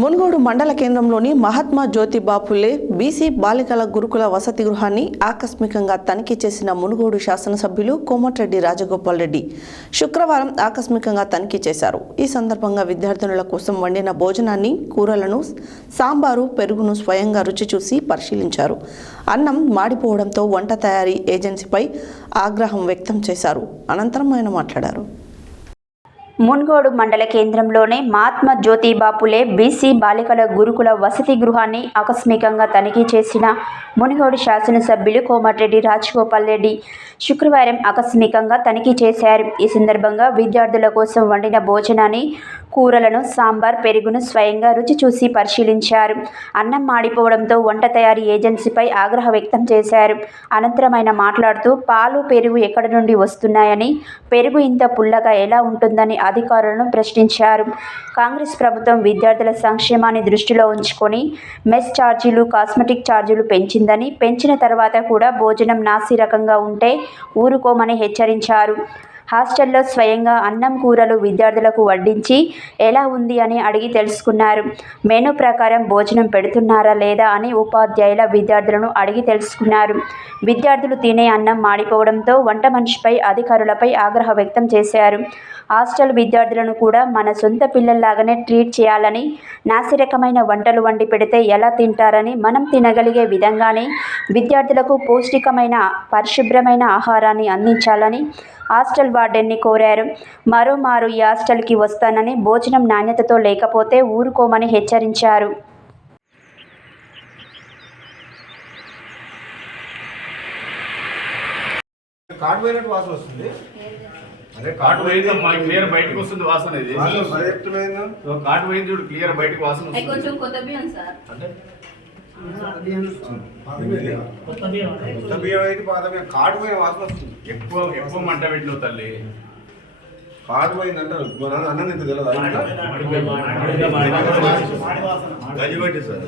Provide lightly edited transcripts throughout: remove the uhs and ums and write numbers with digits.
మునుగోడు మండల కేంద్రంలోని మహాత్మా జ్యోతిబా ఫులే బీసీ బాలికల గురుకుల వసతి గృహాన్ని ఆకస్మికంగా తనిఖీ చేసిన మునుగోడు శాసనసభ్యులు కోమటిరెడ్డి రాజగోపాల్ రెడ్డి శుక్రవారం ఆకస్మికంగా తనిఖీ చేశారు. ఈ సందర్భంగా విద్యార్థినుల కోసం వండిన భోజనాన్ని, కూరలను, సాంబారు, పెరుగును స్వయంగా రుచి చూసి పరిశీలించారు. అన్నం మాడిపోవడంతో వంట తయారీ ఏజెన్సీపై ఆగ్రహం వ్యక్తం చేశారు. అనంతరం ఆయన మాట్లాడారు. మున్గోడు మండల కేంద్రంలోని మహాత్మా జ్యోతిబా ఫులే బీసీ బాలికల గురుకుల వసతి గృహాన్ని ఆకస్మికంగా తనిఖీ చేసిన మునుగోడు శాసనసభ్యులు కోమటిరెడ్డి రాజగోపాల్ రెడ్డి శుక్రవారం ఆకస్మికంగా తనిఖీ చేశారు. ఈ సందర్భంగా విద్యార్థుల కోసం వండిన భోజనాన్ని, కూరలను, సాంబార్, పెరుగును స్వయంగా రుచి చూసి పరిశీలించారు. అన్నం మాడిపోవడంతో వంట తయారీ ఏజెన్సీపై ఆగ్రహం వ్యక్తం చేశారు. అనంతరం ఆయన మాట్లాడుతూ పాలు, పెరుగు ఎక్కడి నుండి వస్తున్నాయని, పెరుగు ఇంత పుల్లగా ఎలా ఉంటుందని అధికారులను ప్రశ్నించారు. కాంగ్రెస్ ప్రభుత్వం విద్యార్థుల సంక్షేమాన్ని దృష్టిలో ఉంచుకొని మెస్ ఛార్జీలు, కాస్మెటిక్ ఛార్జీలు పెంచిందని, పెంచిన తర్వాత కూడా భోజనం నాసిరకంగా ఉంటే ఊరుకోమని హెచ్చరించారు. హాస్టల్లో స్వయంగా అన్నం, కూరలు విద్యార్థులకు వడ్డించి ఎలా ఉంది అని అడిగి తెలుసుకున్నారు. మెనూ ప్రకారం భోజనం పెడుతున్నారా లేదా అని ఉపాధ్యాయుల, విద్యార్థులను అడిగి తెలుసుకున్నారు. విద్యార్థులు తినే అన్నం మాడిపోవడంతో వంట మనిషిపై, అధికారులపై ఆగ్రహం వ్యక్తం చేశారు. హాస్టల్ విద్యార్థులను కూడా మన సొంత పిల్లల్లాగానే ట్రీట్ చేయాలని, నాసిరకమైన వంటలు వండి పెడితే ఎలా తింటారని, మనం తినగలిగే విధంగానే విద్యార్థులకు పౌష్టికమైన, పరిశుభ్రమైన ఆహారాన్ని అందించాలని హాస్టల్ వార్డెన్ని కోరారు. మరోమారు ఈ హాస్టల్కి వస్తానని, భోజనం నాణ్యతతో లేకపోతే ఊరుకోమని హెచ్చరించారు. అదే కాటు పోయింది క్లియర్ బయటకు వస్తుంది వాసన. ఇది కాటు పోయింది చూడు, క్లియర్ బయటకు వాసన వస్తుంది. అంటే ఎక్కువ మంట పెట్టినవు తల్లి. కాటు పోయింది అంటారు. అన్నం ఎంత తెలియదు గజిబట్టి సార్.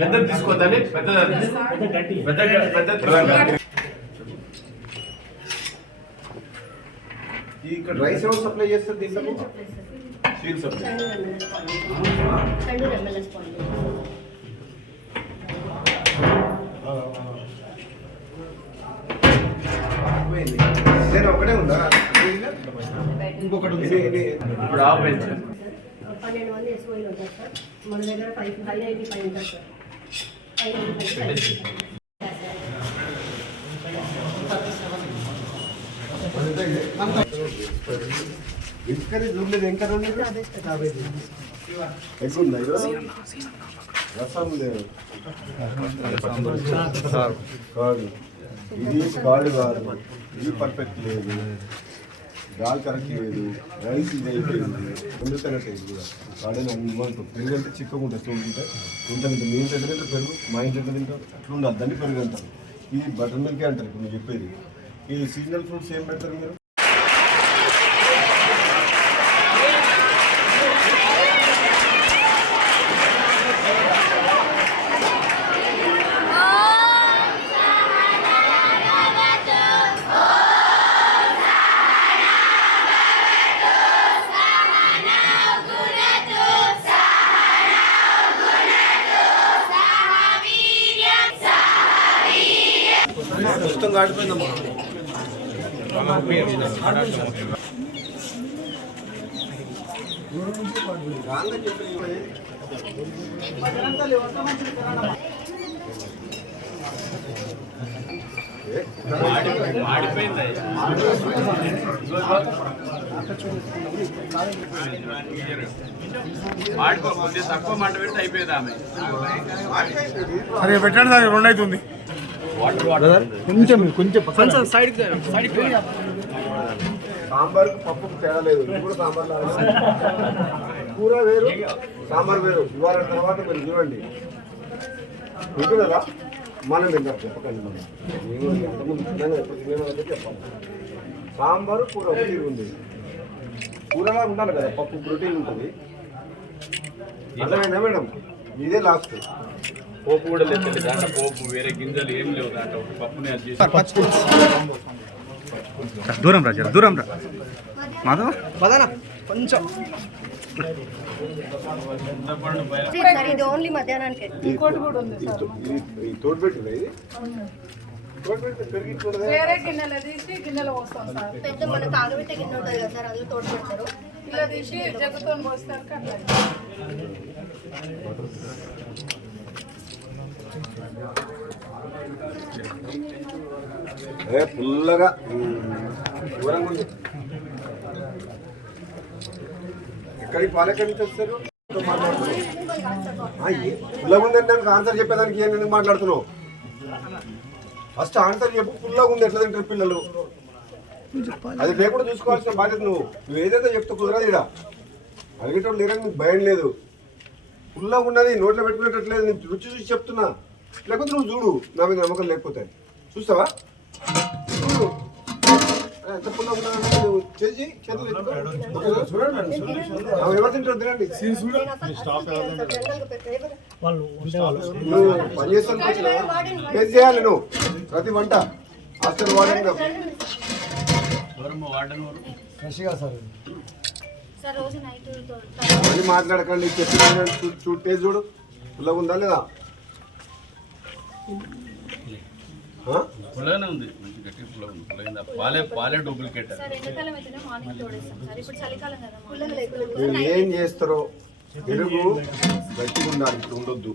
పెద్దది తీసుకోవద్దండి, పెద్ద ఇక్కడ రైస్ ఎవరు సప్లై చేస్తారు? దీంట్లో స్టీల్ సప్లై. ఒకటే ఉందా? ఇంకొకటి ఇప్పుడు ఆఫ్ అయింది. 12 మంది ఎస్ఓలు ఉంటారు సార్. మన దగ్గర 595 ఉంటారు సార్. 595 ఇసుకని చూడలేదు. ఇంకా ఎక్కుందా రసం లేదు కాదు. ఇది కాడు కాదు, ఇది పర్ఫెక్ట్ లేదు, దాల్ కరెక్ట్ లేదు, రైస్ ఇది అయిపోయింది, వండుతున్నట్టు కాడని అనుకుంటాం. పెరుగు అంటే చిక్కగా ఉంటుంది. చూడుంటే ఇంత మీ ఇంటి దగ్గర పెరుగు, మా ఇంటి దగ్గర తింటాం, అట్లా ఉండదు. దాన్ని పెరుగు అంటారు. ఇది బటర్ మిల్కే అంటారు. ఇప్పుడు మీరు చెప్పేది ఈ సీజనల్ ఫ్రూట్స్ ఏం పెడతారు మీరు? మొత్తం కాడిపోయిందమ్మా. తక్కువ మంట పెడితే అయిపోయేది ఆమె. అదే పెట్టండి సార్, 2 అవుతుంది. కొంచెం సైడ్ సాంబార్ పప్పు తేడా లేదు. ఇప్పుడు సాంబార్ కూర వేరు, సాంబార్ వేరు. ఇవాళ తర్వాత మీరు చూడండి ఉంటుందా? మనం తింటాం చెప్పకండి. మనం అంతకుముందు తిన్నాను, ఎప్పుడు తిన్నాను చెప్పాలి. సాంబారు కూర ఒకటి ఉంది. కూరలా ఉండాలి కదా, పప్పు ప్రోటీన్ ఉంటుంది. అర్థమైందా మేడం? ఇదే లాస్ట్. పోపు కూడా లేదు దాంట్లో, పోపు వేరే గింజలు ఏం లేవు దాంట్లో, పప్పునే అది చేసి. దూరం రా, దూరం రా మాధవ, కొంచెం సార్ ఇది ఓన్లీ మధ్యాహ్నానికి. ఇంకోటి కూడా ఉంది సార్. ఇది తోడు పెట్టిందా ఇది? తోడు పెడితే పెరిగిపోతుందా? వేరే గిన్నెలు తీసి గిన్నెలో పోస్తాం సార్. పెద్ద మన కాగబెట్టే గిన్నె ఉంటుంది కదా సార్, అందులో తోడు పెడతారు. ఇలా తీసి జగ్గుతో పోస్తారు కదా. పుల్లగా దూరంగా ఉంది. ఎక్కడికి పాలెక్కడి నుంచి వస్తారు? పుల్లగా ఉందండి నాకు ఆన్సర్ చెప్పేదానికి ఏం ఎందుకు మాట్లాడుతున్నావు? ఫస్ట్ ఆన్సర్ చెప్పు. పుల్లగా ఉంది ఎట్లా తింటారు పిల్లలు? అది లేకుండా చూసుకోవాల్సిన బాధ్యత నువ్వు ఏదైతే చెప్తే కుదరదు. ఇక్కడ అడిగేటోళ్ళు లేరని నీకు భయం లేదు. పుల్లగా ఉన్నది నోట్లో పెట్టుకునేటట్లేదు. నేను రుచి చూసి చెప్తున్నా. లేకపోతే నువ్వు చూడు, నా మీద నమ్మకం లేకపోతే చూస్తావా? చూడు ఎంత పుల్లగా ఉన్నదంటే నువ్వు చేసి చేతులు చూడండి. ఎవరు తింటారు తినండి. నువ్వు పని చేస్తాను ఏం చేయాలి నువ్వు? ప్రతి వంట హాస్టల్ వాడని అది మాట్లాడకండి. చెప్పిన టేస్ట్ చూడు, పుల్లగా ఉందా లేదా? పుల్లగానే ఉంది, మంచి గట్టి పుల్లగా ఉంది. పుల్లగా పాలే డూప్లికేట్. మీరు ఏం చేస్తారో పెరుగు గట్టిగా ఉండాలి, ఇప్పుడు ఉండొద్దు.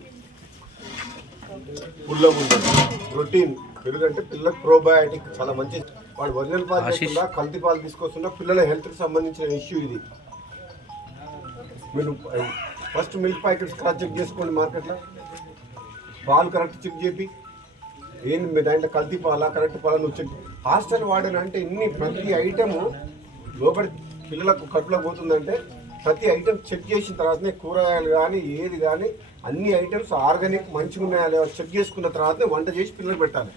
పుల్లగా ఉండదు. ప్రోటీన్ పెరుగు అంటే పిల్లలకు ప్రోబయాటిక్ చాలా మంచిది. వాడు ఒరిజినల్ పాలు తీసుకున్నా కల్తీ పాలు తీసుకొస్తున్నా పిల్లల హెల్త్కి సంబంధించిన ఇష్యూ ఇది. మీరు first milk packets correct check చేసుకోండి. మార్కెట్లో పాలు కరెక్ట్ చెక్ చేపి ఏంది మీ దాంట్లో కల్తీ పాలా కరెక్ట్ పాలా నువ్వు చెక్. హాస్టల్ వాడని అంటే ప్రతి ఐటము లోపలి పిల్లలకు కడుపులో పోతుందంటే ప్రతి ఐటెం చెక్ చేసిన తర్వాతనే కూరగాయలు కానీ ఏది కానీ అన్ని ఐటమ్స్ ఆర్గానిక్ మంచిగా ఉన్నాయా లేదా చెక్ చేసుకున్న తర్వాతనే వంట చేసి పిల్లలు పెట్టాలి.